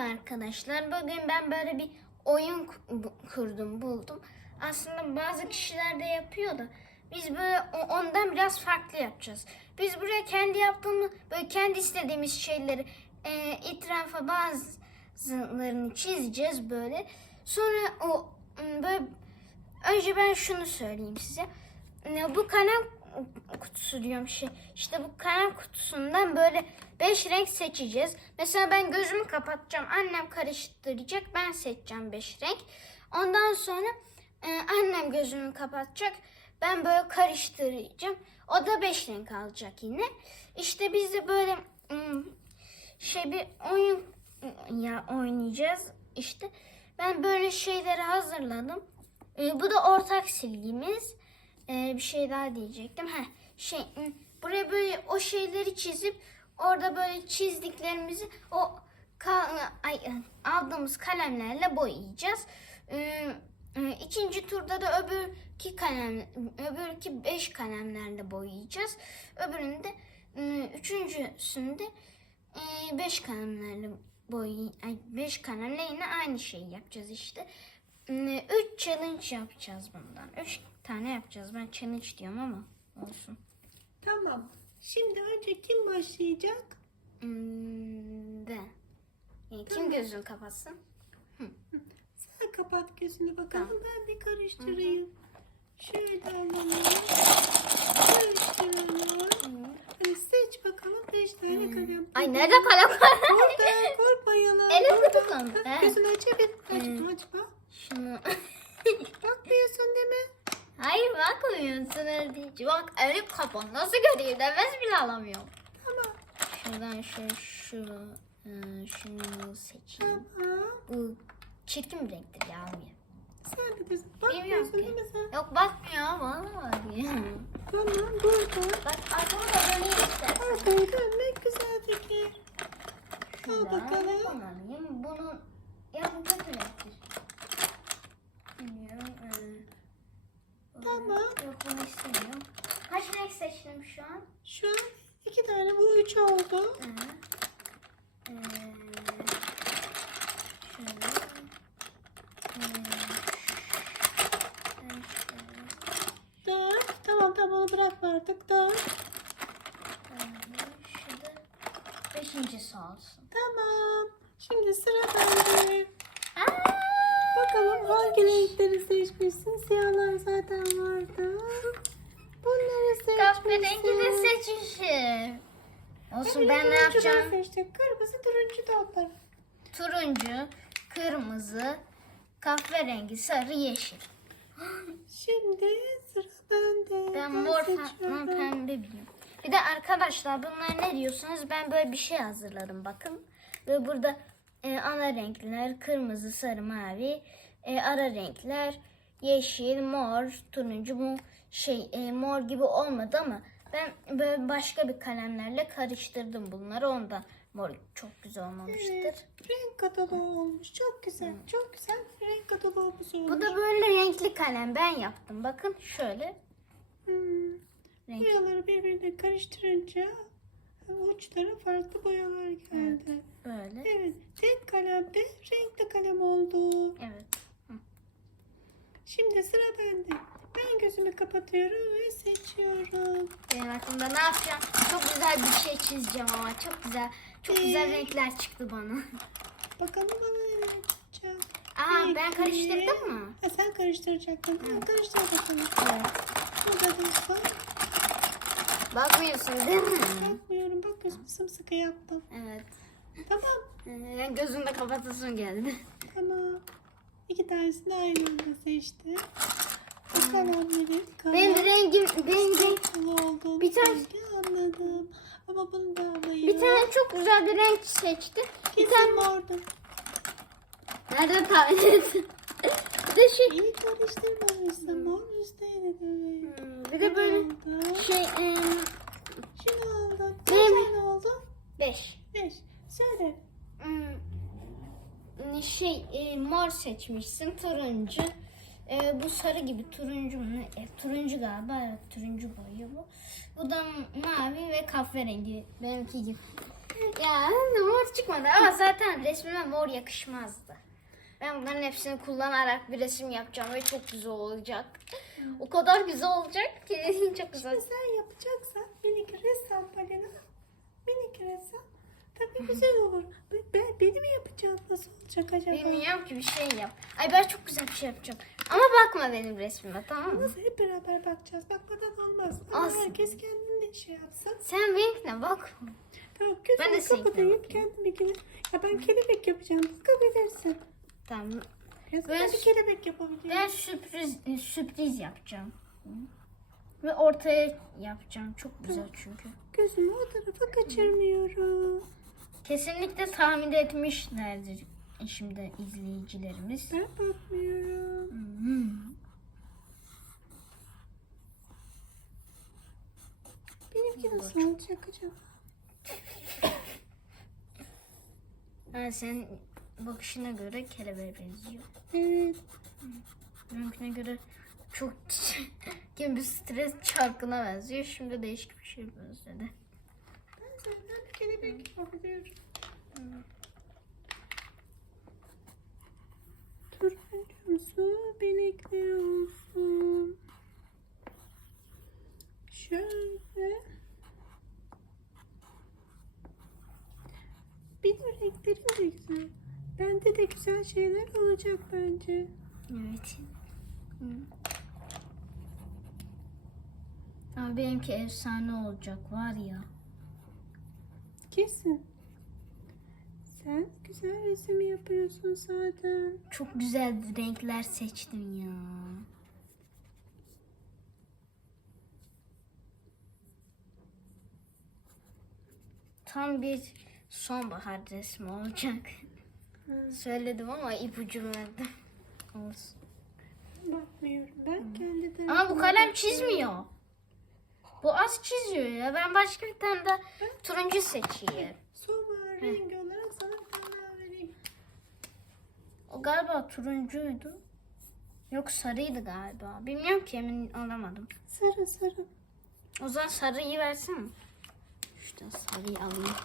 arkadaşlar. Bugün ben böyle bir oyun kurdum, buldum. Aslında bazı kişiler de yapıyor da biz böyle ondan biraz farklı yapacağız. Biz buraya kendi yaptığımız, böyle kendi istediğimiz şeyleri e, etrafa bazılarını çizeceğiz böyle. Sonra o böyle önce ben şunu söyleyeyim size. E, Bu kalem kutusu diyorum şey. İşte bu kalem kutusundan böyle beş renk seçeceğiz. Mesela ben gözümü kapatacağım. Annem karıştıracak. Ben seçeceğim beş renk. Ondan sonra e, annem gözünü kapatacak. Ben böyle karıştıracağım. O da beş renk alacak yine. İşte biz de böyle ım, şey bir oyun ya oynayacağız. İşte ben böyle şeyleri hazırladım. E, bu da ortak silgimiz. E, bir şey daha diyecektim. Heh, şey buraya böyle o şeyleri çizip orada böyle çizdiklerimizi o ka- ay, aldığımız kalemlerle boyayacağız. E, e, ikinci turda da öbürki kalem öbürki beş kalemlerle boyayacağız. Öbüründe üçüncüsünde e, beş kalemlerle boy beş kalemle yine aynı şeyi yapacağız işte. E, Üç challenge yapacağız bundan. Üç tane yapacağız. Ben challenge diyorum ama olsun. Tamam. Şimdi önce kim başlayacak? Hmm, ben. E, kim gözünü kapatsın? Sen kapat gözünü bakalım. Tamam. Ben bir karıştırayım. Şöyle alalım. Karıştıralım. Seç bakalım. Beş tane kalem. Ay nerede kalem var? Burada korkmayalım. Elim Burada. tutuklandı. Ha, Gözünü açabilir. Açma açma. Şunu. Bakmıyorsun değil mi? Hayır bakmıyorsun öyle deyince. Bak elim kapan. Nasıl göreyim? Nefes bile alamıyorum. Tamam. Şuradan şu şu e, şunu seçeyim. Tamam. Bu çirkin bir renktir ya almıyor. Sen de. Bilmiyorum Bakmıyorsun değil mi sen? Yok bakmıyor ama bakıyor. Tamam. Burada. Bak arkama da döneyim istersen. Arkayı dönmek güzel fikir. Al bakalım. Bunun ya bu kötü renktir. Bilmiyorum. e, bu- Tamam. Yok bunu istemiyorum. Kaç renk seçtim şu an? Şu an iki tane bu Ee, şöyle. Dört. Tamam tamam onu bırakma artık. Dört. Şurada beşincisi olsun. Tamam. Şimdi sıra bende. Bakalım hangi renkleri seçmişsin? Siyahlar zaten vardı. Bunları seçmişsin. Kahverengi de seçişim. Olsun Evet, ben ne yapacağım? Seçtik. Kırmızı turuncu da onlar. Turuncu, kırmızı, kahverengi, sarı, yeşil. Şimdi sıra bende. Ben mor seçiyorum. falan pembe biliyorum. Bir de arkadaşlar bunlar ne diyorsunuz? Ben böyle bir şey hazırladım bakın. Ve burada e, ana renkler kırmızı, sarı, mavi. E, ara renkler yeşil, mor, turuncu. Bu şey e, mor gibi olmadı ama ben böyle başka bir kalemlerle karıştırdım bunları. Ondan mor çok güzel olmamıştır. Evet, renk kataloğu olmuş. Çok güzel. Çok güzel renk kataloğumuz olmuş. Bu da böyle renkli kalem ben yaptım. Bakın şöyle. Hmm. Renk. Boyaları birbirine karıştırınca uçlara farklı boyalar geldi. Böyle. Evet, tek kalemde renkli kalem oldu. Evet. Şimdi sıra bende. Ben gözümü kapatıyorum ve seçiyorum. Benim aklımda ne yapacağım? Çok güzel bir şey çizeceğim ama çok güzel. Çok güzel Ee? renkler çıktı bana. Bakalım bana neler çıkacak. Aa ben Peki. karıştırdım mı? Ha, sen karıştıracaktın. Ha, karıştır bakalım. Burada da bak. Bakmıyorsun değil mi? Bakmıyorum. Bak gözümü sımsıkı yaptım. Evet. Tamam. Ee, gözümde kapatasım geldi. Tamam. İki tanesini aynı anda seçtim. Bu kalemleri Benim kalem rengim, benim renk, sıkıntılı olduğunu Bir tane- anladım. Ama bunu da alayım. bir tane çok güzel bir renk seçtim. Bir Kesin tane mordu. nerede tahmin ettin? Bir de şey, İyi karıştırmamışsın. Mor üstteydi demek. hmm, bir de böyle şey, e, Şunu aldım. Kaç Benim- tane oldu? beş. Beş. Söyle. Hmm, şey e, mor seçmişsin turuncu. E, bu sarı gibi turuncu mu? E, turuncu galiba evet turuncu boyu bu. Bu da mavi ve kahverengi benimki gibi. Ya mor çıkmadı. ama zaten resmime mor yakışmazdı. Ben bunların hepsini kullanarak bir resim yapacağım ve çok güzel olacak. O kadar güzel olacak ki çok güzel. Sen yapacaksan minik ressam Palina. Minik ressam. Tabii güzel olur. Ben, ben, beni mi yapacağım? Nasıl olacak acaba? Bilmiyorum ki bir şey yap. Ay ben çok güzel bir şey yapacağım. Ama bakma benim resmime tamam mı? Nasıl hep beraber bakacağız? Bakmadan olmaz. Ama Olsun. herkes kendine şey yapsın. Sen benimkine bak. Tamam Ben de gözümü seninkine kapatayım. bakayım. Kendiminkini. Ya ben kelebek yapacağım. Bakabilirsin. Tamam. Ya Ben- ben bir kelebek yapabilirim. Ben sürpriz sürpriz yapacağım. Ve ortaya yapacağım. Çok güzel çünkü. Gözümü o tarafa kaçırmıyorum. Kesinlikle tahmin etmişlerdir şimdi izleyicilerimiz. Ben bakmıyorum. Hmm. Benimki nasıl olacak acaba? Ha, senin bakışına göre kelebeğe benziyor. Evet. Benimkine göre çok kim bir stres çarkına benziyor. Şimdi değişik bir şey benzedi. Bir kelebek yapabiliyorum. Turuncumsu benekli olsun. Şöyle. Benim renklerim de güzel. Bende de güzel şeyler olacak bence. Evet. Hı. Ama benimki efsane olacak var ya. Kesin. Sen güzel resim yapıyorsun zaten. Çok güzel renkler seçtin ya. Tam bir sonbahar resmi olacak. Hı. Söyledim ama ipucu verdim. Olsun. Bakmıyorum. Ben kendi. Ama bu kalem çizmiyor. Bu az çiziyor ya. Ben başka bir tane de turuncu seçeyim. Sonbahar rengi olarak sana bir tane daha vereyim. O galiba turuncuydu. Yok sarıydı galiba. Bilmiyorum ki emin olamadım. Sarı sarı. O zaman sarıyı versene. Şuradan sarıyı alayım.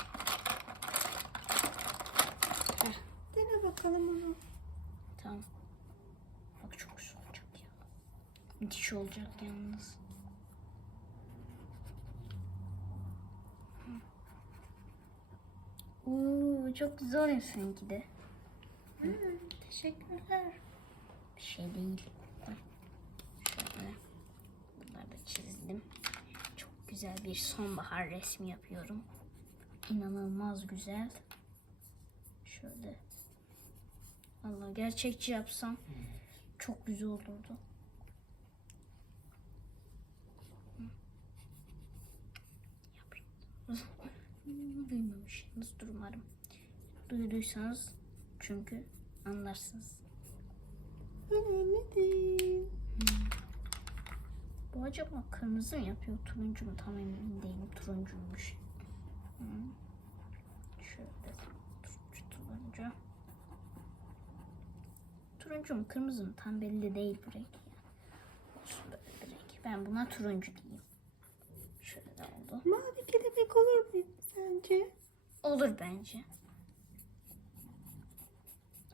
Dene bakalım onu. Tamam. Bak çok güzel olacak ya. Müthiş olacak yalnız. Çok güzel oluyor seninki de. Hmm, teşekkürler. Bir şey değil. Şöyle. Bunları da çizdim. Çok güzel bir sonbahar resmi yapıyorum. İnanılmaz güzel. Şöyle. Vallahi gerçekçi yapsam çok güzel olurdu. Hı. Duymamışsınızdır umarım. Duyduysanız çünkü anlarsınız. Bu acaba kırmızı mı yapıyor, turuncu mu? Tam emin değilim. Turuncuymuş. Hı. Şöyle turuncu, turuncu. Turuncu mu, kırmızı mı? Tam belli değil bu renk. ya. Olsun böyle bir renk. Ben buna turuncu diyeyim. Şöyle de oldu. Mavi kelebek olur mu sence? Olur bence.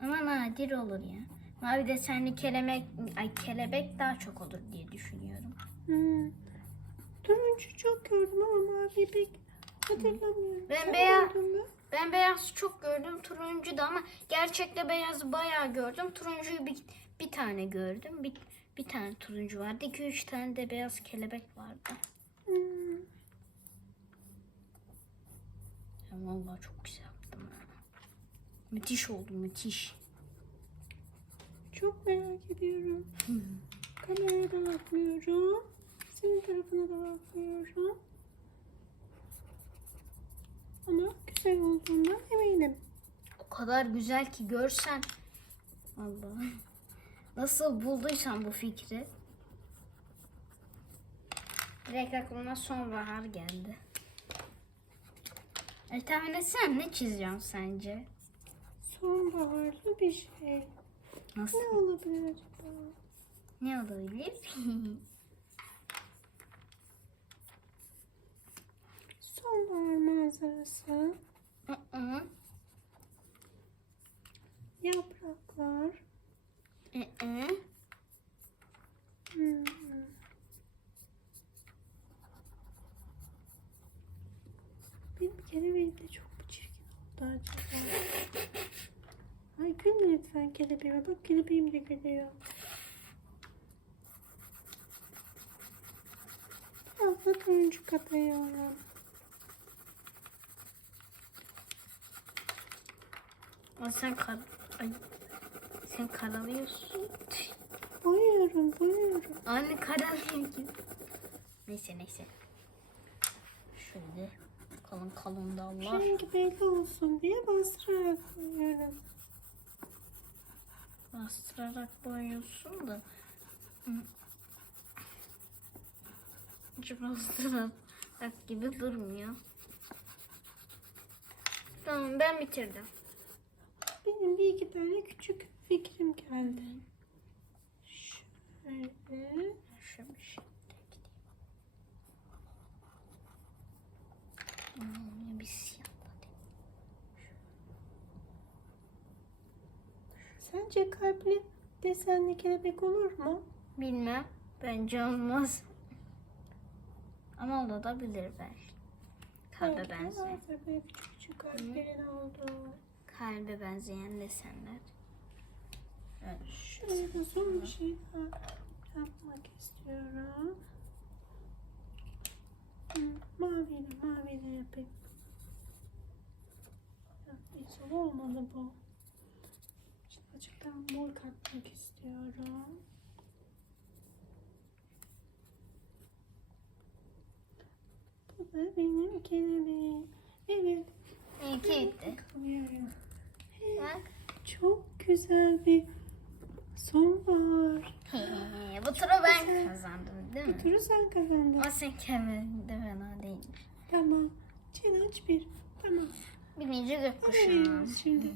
Ama nadir olur ya. Mavi desenli kelebek, ay kelebek daha çok olur diye düşünüyorum. Hmm. Turuncu çok gördüm ama mavi pek hatırlamıyorum. Ben Sen beyaz-? Ben beyaz çok gördüm, turuncu da ama gerçekte beyazı bayağı gördüm. Turuncuyu bir, bir tane gördüm. Bir, bir tane turuncu vardı. iki üç tane de beyaz kelebek vardı. Hmm. Ya vallahi çok güzel. Müthiş oldu, müthiş. Çok merak ediyorum. Kameraya da bakmıyorum. Senin tarafına da bakmıyorum. Ama güzel olduğundan eminim. O kadar güzel ki görsen. Vallahi. Nasıl bulduysan bu fikri. Direkt aklıma sonbahar geldi. E, tahmin etsene ne çiziyorsun sence? sonbaharlı bir şey. Nasıl? Ne olabilir acaba? Ne olabilir? Sonbahar manzarası. Hı hı. Yapraklar. Hı hı. Hmm. Benim kelebek de çok mu çirkin oldu acaba? Ay gülme lütfen kelebeğime. Bak kelebeğim de gülüyor. Biraz da turuncu. Ama sen kar... Ay. Sen karalıyorsun. Boyuyorum boyuyorum. Anne karalıyor gibi. Neyse neyse. Şöyle kalın kalın dallar. Rengi belli olsun diye bastırarak koyuyorum. Bastırarak boyuyorsun da. Bastırarak gibi durmuyor. Tamam ben bitirdim. Benim bir iki tane küçük fikrim geldi. Şöyle. Şöyle bir şey de gideyim. Hmm, bir siyah Sence kalpli desenli kelebek olur mu? Bilmem. Bence olmaz. Ama olabilir belki. Kalbe böyle küçük kalplerin olduğu. Kalbe benzeyen desenler. Evet. Şöyle de son bir şey daha yapmak istiyorum. Maviyle maviyle yapayım. Ya, hiç olmadı bu. Şimdi açıktan mor katmak istiyorum. Bu da benim kelebeğim. Evet. İyi ki. Bak. Çok güzel bir sonbahar. Bu turu ben kazandım değil mi? Bu turu sen kazandın. Ama sen kendin de fena değilmiş. Tamam. Challenge bir. Tamam. Birinci gökkuşağı. şimdi.